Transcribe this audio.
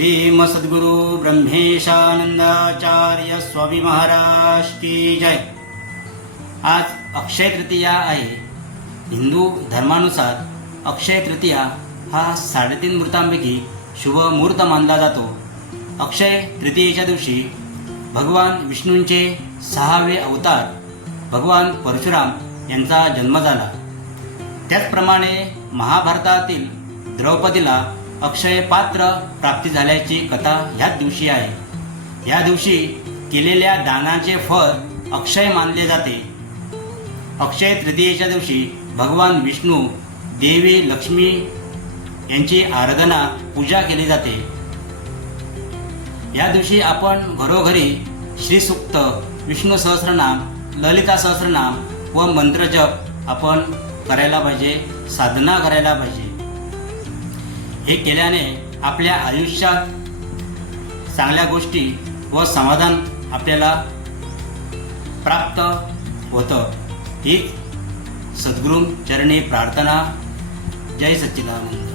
श्री सद्गुरु ब्रह्मेशानंदाचार्य स्वामी महाराज की जय। आज अक्षय तृतीया आहे। हिंदू धर्मानुसार अक्षय तृतीया हा 3.5 मुहूर्तांपैकी शुभ मुहूर्त मानला जातो। अक्षय तृतीयेच्या दिवशी भगवान विष्णूंचे 6वे अवतार भगवान परशुराम यांचा जन्म झाला। त्याचप्रमाणे महाभारतातील द्रौपदीला अक्षय पात्र प्राप्ती झाल्याची कथा ह्याच दिवशी आहे। या दिवशी केलेल्या दानाचे फळ अक्षय मानले जाते। अक्षय तृतीयेच्या दिवशी भगवान विष्णू, देवी लक्ष्मी यांची आराधना पूजा केली जाते। या दिवशी आपण घरोघरी श्रीसूक्त, विष्णू सहस्रनाम, ललिता सहस्रनाम व मंत्रजप आपण करायला पाहिजे, साधना करायला पाहिजे। हे केल्याने आपल्या आयुष्यात चांगल्या गोष्टी व समाधान आपल्याला प्राप्त होतं। ही सद्गुरू चरणी प्रार्थना। जय सच्चिदानंद।